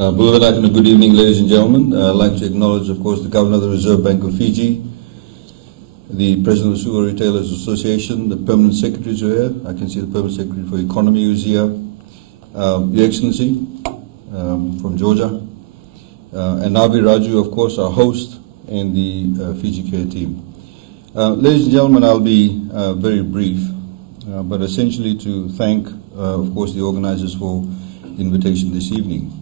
Beloved and good evening, ladies and gentlemen. I'd like to acknowledge, of course, the Governor of the Reserve Bank of Fiji, the President of the Sugar Retailers Association, the Permanent Secretaries who are here. I can see the Permanent Secretary for Economy who's here, Your Excellency from Georgia, and Navi Raju, of course, our host, and the Fiji Care team. Ladies and gentlemen, I'll be very brief, but essentially to thank, of course, the organizers for the invitation this evening.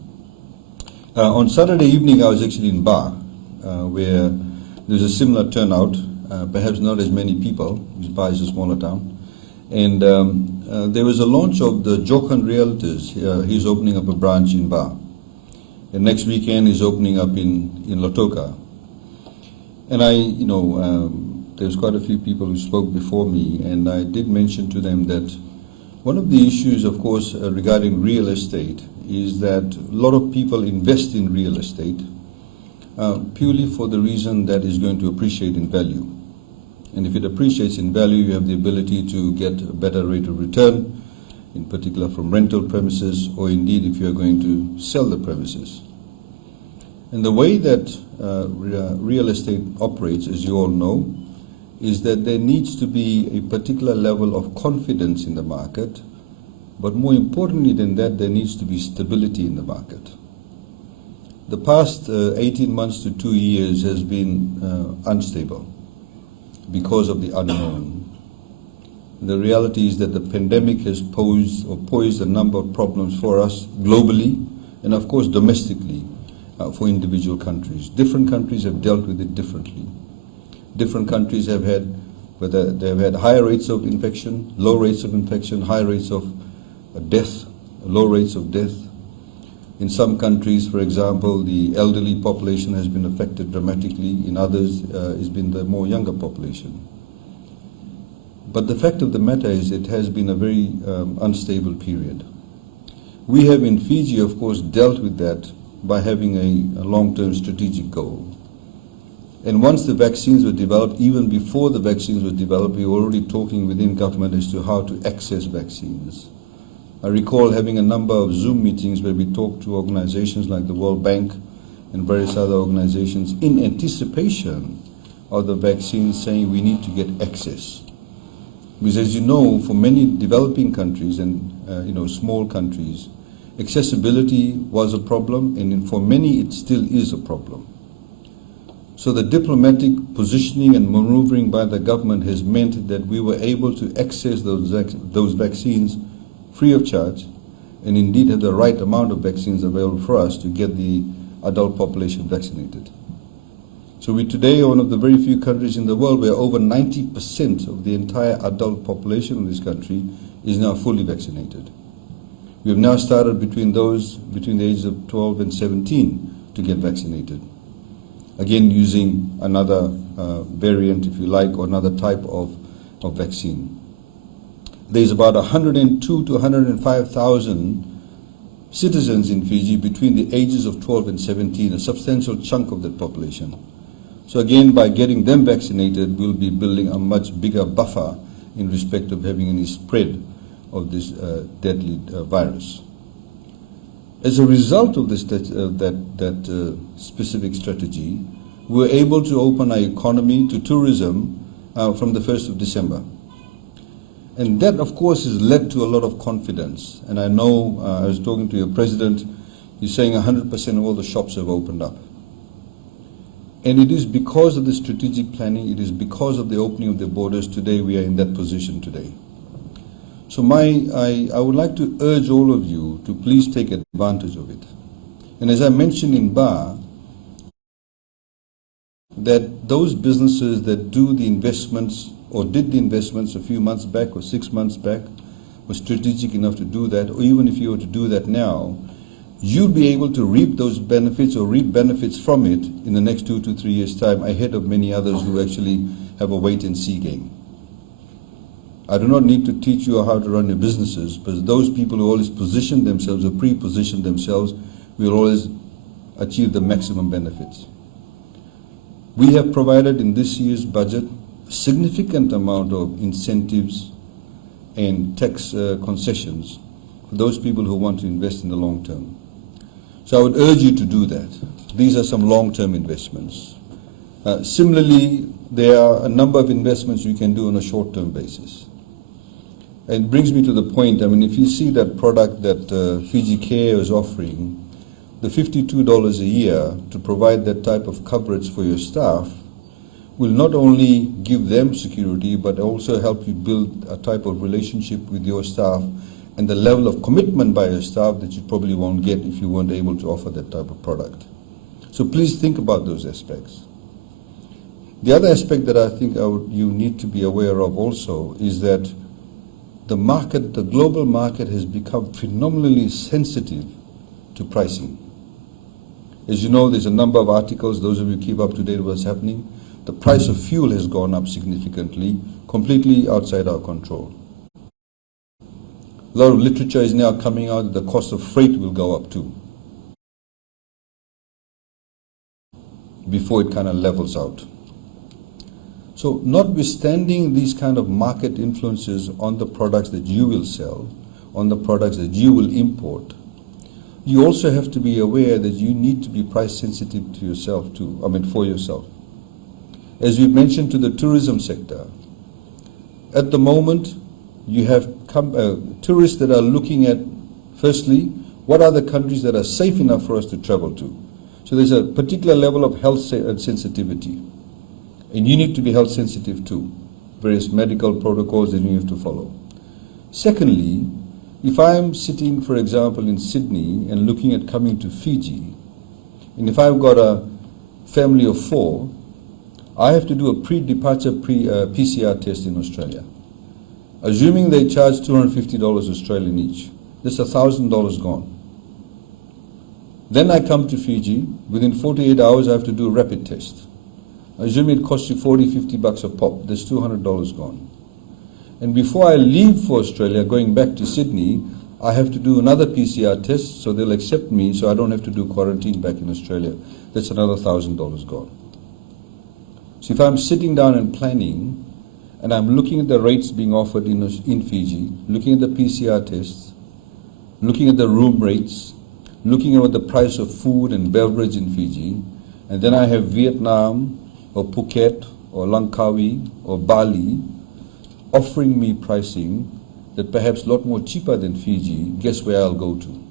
On Saturday evening, I was actually in Ba, where there's a similar turnout, perhaps not as many people, because Ba is a smaller town. And there was a launch of the Jochen Realtors. He's opening up a branch in Ba. And next weekend, he's opening up in Lautoka. And there was quite a few people who spoke before me, and I did mention to them that one of the issues, of course, regarding real estate is that a lot of people invest in real estate purely for the reason that it's going to appreciate in value. And if it appreciates in value, you have the ability to get a better rate of return, in particular from rental premises, or indeed if you are going to sell the premises. And the way that real estate operates, as you all know, is that there needs to be a particular level of confidence in the market, but more importantly than that, there needs to be stability in the market. The past 18 months to 2 years has been unstable because of the unknown. The reality is that the pandemic has posed a number of problems for us globally and of course domestically for individual countries. Different countries have dealt with it differently. Different countries have had, whether they have had higher rates of infection, low rates of infection, high rates of death, low rates of death. In some countries, for example, the elderly population has been affected dramatically. In others, it's been the more younger population. But the fact of the matter is it has been a very unstable period. We have in Fiji, of course, dealt with that by having a long-term strategic goal. And once the vaccines were developed, even before the vaccines were developed, we were already talking within government as to how to access vaccines. I recall having a number of Zoom meetings where we talked to organizations like the World Bank and various other organizations in anticipation of the vaccines, saying we need to get access. Because as you know, for many developing countries and small countries, accessibility was a problem, and for many it still is a problem. So the diplomatic positioning and maneuvering by the government has meant that we were able to access those vaccines free of charge, and indeed have the right amount of vaccines available for us to get the adult population vaccinated. So we today are one of the very few countries in the world where over 90% of the entire adult population of this country is now fully vaccinated. We have now started between the ages of 12 and 17 to get vaccinated. Again, using another variant, if you like, or another type of vaccine. There's about 102 to 105,000 citizens in Fiji between the ages of 12 and 17, a substantial chunk of that population. So again, by getting them vaccinated, we'll be building a much bigger buffer in respect of having any spread of this deadly virus. As a result of this, that specific strategy, we were able to open our economy to tourism from the 1st of December. And that, of course, has led to a lot of confidence. And I know, I was talking to your president, he's saying 100% of all the shops have opened up. And it is because of the strategic planning, it is because of the opening of the borders today, we are in that position today. So I would like to urge all of you to please take advantage of it. And as I mentioned in Ba, that those businesses that do the investments or did the investments a few months back or 6 months back were strategic enough to do that, or even if you were to do that now, you'll be able to reap those benefits or reap benefits from it in the next 2 to 3 years' time ahead of many others who actually have a wait-and-see game. I do not need to teach you how to run your businesses, but those people who always position themselves or pre-position themselves will always achieve the maximum benefits. We have provided in this year's budget a significant amount of incentives and tax concessions for those people who want to invest in the long term. So I would urge you to do that. These are some long-term investments. Similarly, there are a number of investments you can do on a short-term basis. And it brings me to the point, I mean, if you see that product that Fiji Care is offering, the $52 a year to provide that type of coverage for your staff will not only give them security, but also help you build a type of relationship with your staff and the level of commitment by your staff that you probably won't get if you weren't able to offer that type of product. So please think about those aspects. The other aspect that I think you need to be aware of also is that the market, the global market, has become phenomenally sensitive to pricing. As you know, there's a number of articles, those of you keep up to date with what's happening. The price of fuel has gone up significantly, completely outside our control. A lot of literature is now coming out that the cost of freight will go up too, before it kind of levels out. So notwithstanding these kind of market influences on the products that you will sell, on the products that you will import, you also have to be aware that you need to be price sensitive to yourself too, for yourself. As we mentioned to the tourism sector, at the moment you have tourists that are looking at, firstly, what are the countries that are safe enough for us to travel to? So there's a particular level of health sensitivity. And you need to be health sensitive too. Various medical protocols that you have to follow. Secondly, if I'm sitting, for example, in Sydney and looking at coming to Fiji, and if I've got a family of 4, I have to do a pre-departure PCR test in Australia. Assuming they charge $250 Australian each, that's $1,000 gone. Then I come to Fiji, within 48 hours I have to do a rapid test. Assuming it costs you $40-50 a pop, there's $200 gone. And before I leave for Australia, going back to Sydney, I have to do another PCR test, so they'll accept me, so I don't have to do quarantine back in Australia. That's another $1,000 gone. So if I'm sitting down and planning, and I'm looking at the rates being offered in Fiji, looking at the PCR tests, looking at the room rates, looking at what the price of food and beverage in Fiji, and then I have Vietnam, or Phuket, or Langkawi, or Bali, offering me pricing that perhaps a lot more cheaper than Fiji, guess where I'll go to?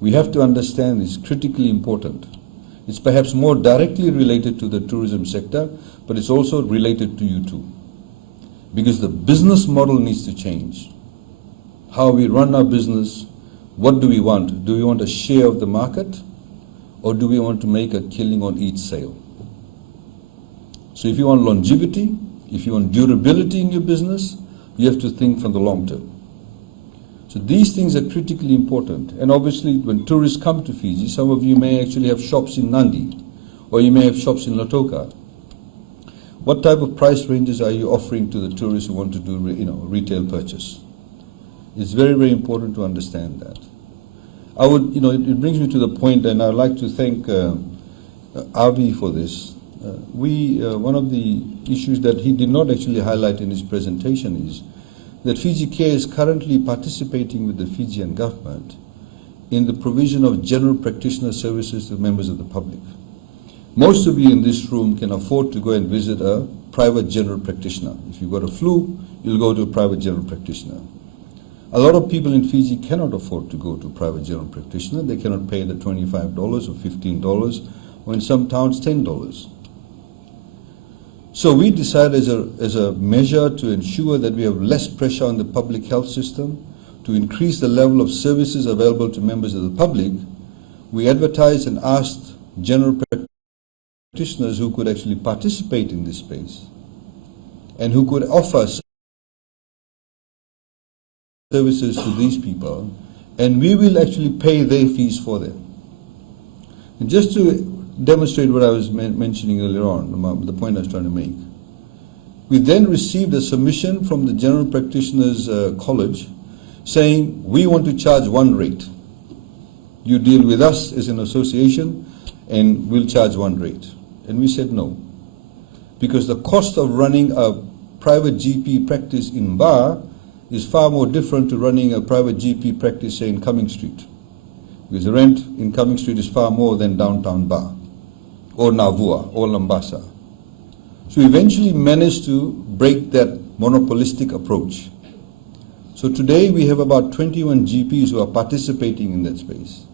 We have to understand it's critically important. It's perhaps more directly related to the tourism sector, but it's also related to you too. Because the business model needs to change. How we run our business, what do we want? Do we want a share of the market, or do we want to make a killing on each sale? So if you want longevity, if you want durability in your business, you have to think from the long term. So these things are critically important. And obviously when tourists come to Fiji, some of you may actually have shops in Nandi, or you may have shops in Lautoka. What type of price ranges are you offering to the tourists who want to do retail purchase? It's very, very important to understand that. It brings me to the point, and I'd like to thank Avi for this. One of the issues that he did not actually highlight in his presentation is that Fiji Care is currently participating with the Fijian government in the provision of general practitioner services to members of the public. Most of you in this room can afford to go and visit a private general practitioner. If you've got a flu, you'll go to a private general practitioner. A lot of people in Fiji cannot afford to go to a private general practitioner. They cannot pay the $25 or $15, or in some towns $10. So we decided as a measure to ensure that we have less pressure on the public health system, to increase the level of services available to members of the public, we advertised and asked general practitioners who could actually participate in this space and who could offer services to these people, and we will actually pay their fees for them. And just to demonstrate what I was mentioning earlier on, the point I was trying to make. We then received a submission from the General Practitioners College saying, we want to charge one rate. You deal with us as an association and we'll charge one rate. And we said no. Because the cost of running a private GP practice in Bar is far more different to running a private GP practice, say, in Cumming Street. because the rent in Cumming Street is far more than downtown Ba, or Navua, or Lambasa. So we eventually managed to break that monopolistic approach. So today we have about 21 GPs who are participating in that space.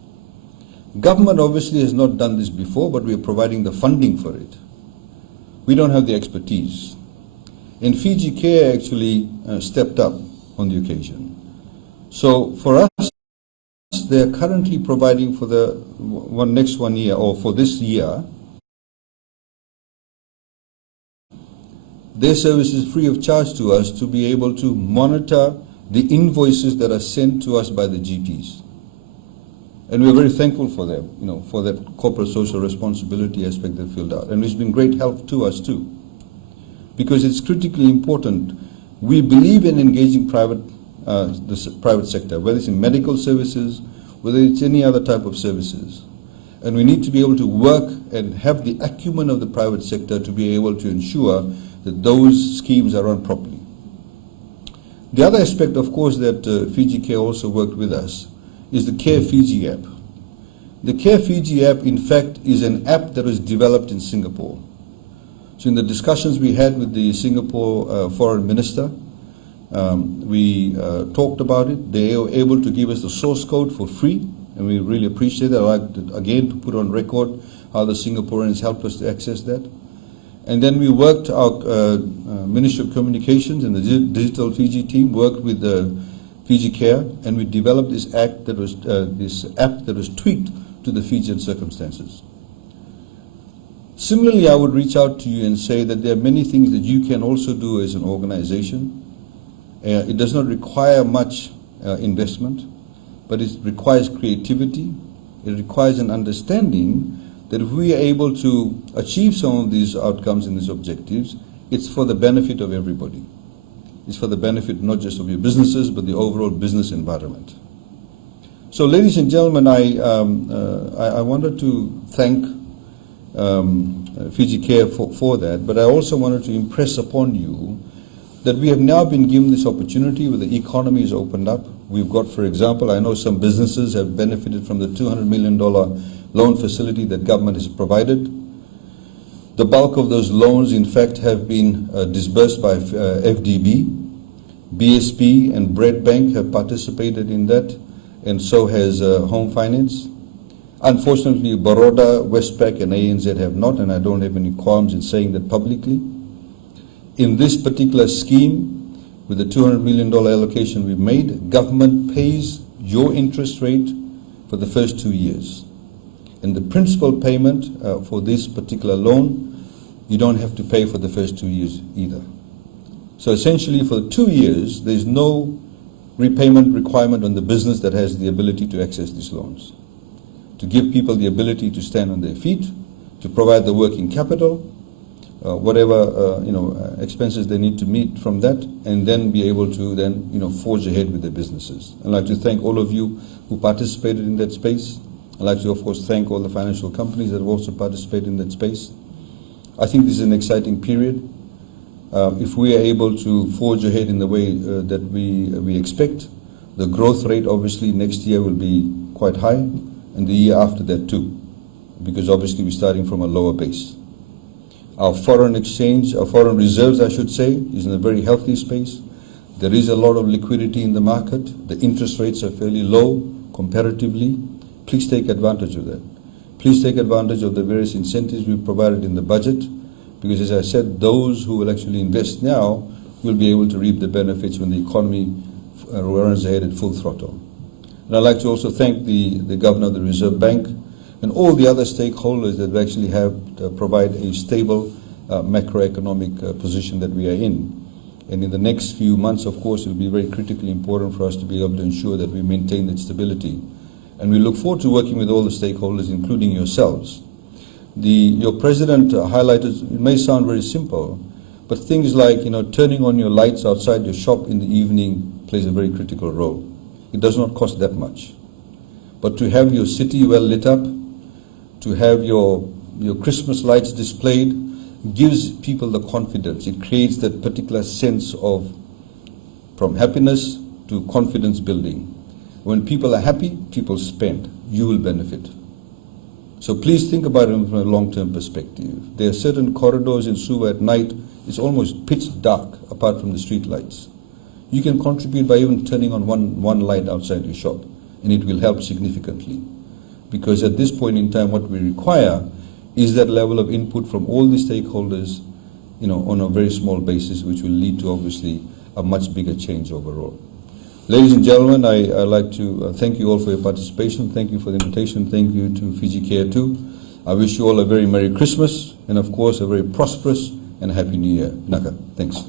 Government obviously has not done this before, but we are providing the funding for it. We don't have the expertise. And Fiji Care actually stepped up on the occasion. So for us, they are currently providing for the next 1 year, or for this year, their service is free of charge to us to be able to monitor the invoices that are sent to us by the GPs. And we're very thankful for them, for that corporate social responsibility aspect they filled out. And it's been great help to us too, because it's critically important. We believe in engaging the private sector, whether it's in medical services, whether it's any other type of services. And we need to be able to work and have the acumen of the private sector to be able to ensure that those schemes are run properly. The other aspect, of course, that Fiji Care also worked with us is the Care Fiji app. The Care Fiji app, in fact, is an app that was developed in Singapore. So in the discussions we had with the Singapore foreign minister, we talked about it. They were able to give us the source code for free, and we really appreciate that. I'd like to, again, to put on record how the Singaporeans helped us to access that. And then we worked, our Ministry of Communications and the Digital Fiji team worked with the Fiji Care, and we developed this app that was tweaked to the Fijian circumstances. Similarly, I would reach out to you and say that there are many things that you can also do as an organization. It does not require much investment, but it requires creativity. It requires an understanding that if we are able to achieve some of these outcomes and these objectives, it's for the benefit of everybody. It's for the benefit not just of your businesses, but the overall business environment. So, ladies and gentlemen, I wanted to thank Fiji Care for that, but I also wanted to impress upon you that we have now been given this opportunity where the economy is opened up. We've got, for example, I know some businesses have benefited from the $200 million loan facility that government has provided. The bulk of those loans, in fact, have been disbursed by FDB. BSP and Bread Bank have participated in that, and so has Home Finance. Unfortunately, Baroda, Westpac, and ANZ have not, and I don't have any qualms in saying that publicly. In this particular scheme, with the $200 million allocation we've made, government pays your interest rate for the first 2 years. And the principal payment for this particular loan, you don't have to pay for the first 2 years either. So essentially for 2 years, there's no repayment requirement on the business that has the ability to access these loans. To give people the ability to stand on their feet, to provide the working capital, whatever expenses they need to meet from that, and then be able to then forge ahead with their businesses. I'd like to thank all of you who participated in that space. I'd like to, of course, thank all the financial companies that have also participated in that space. I think this is an exciting period. If we are able to forge ahead in the way that we expect, the growth rate obviously next year will be quite high, and the year after that too, because obviously we're starting from a lower base. Our foreign exchange, our foreign reserves, I should say, is in a very healthy space. There is a lot of liquidity in the market. The interest rates are fairly low comparatively. Please take advantage of that. Please take advantage of the various incentives we've provided in the budget, because as I said, those who will actually invest now will be able to reap the benefits when the economy runs ahead at full throttle. And I'd like to also thank the Governor of the Reserve Bank and all the other stakeholders that actually have provide a stable macroeconomic position that we are in. And in the next few months, of course, it will be very critically important for us to be able to ensure that we maintain that stability. And we look forward to working with all the stakeholders, including yourselves. Your president highlighted, it may sound very simple, but things like turning on your lights outside your shop in the evening plays a very critical role. It does not cost that much. But to have your city well lit up, to have your Christmas lights displayed, gives people the confidence. It creates that particular sense of, from happiness to confidence building. When people are happy, people spend. You will benefit. So please think about it from a long-term perspective. There are certain corridors in Suva at night, it's almost pitch dark apart from the street lights. You can contribute by even turning on one light outside your shop, and it will help significantly. Because at this point in time, what we require is that level of input from all the stakeholders, on a very small basis, which will lead to obviously a much bigger change overall. Ladies and gentlemen, I'd like to thank you all for your participation. Thank you for the invitation. Thank you to Fiji Care too. I wish you all a very Merry Christmas and of course a very prosperous and Happy New Year. Naka. Thanks.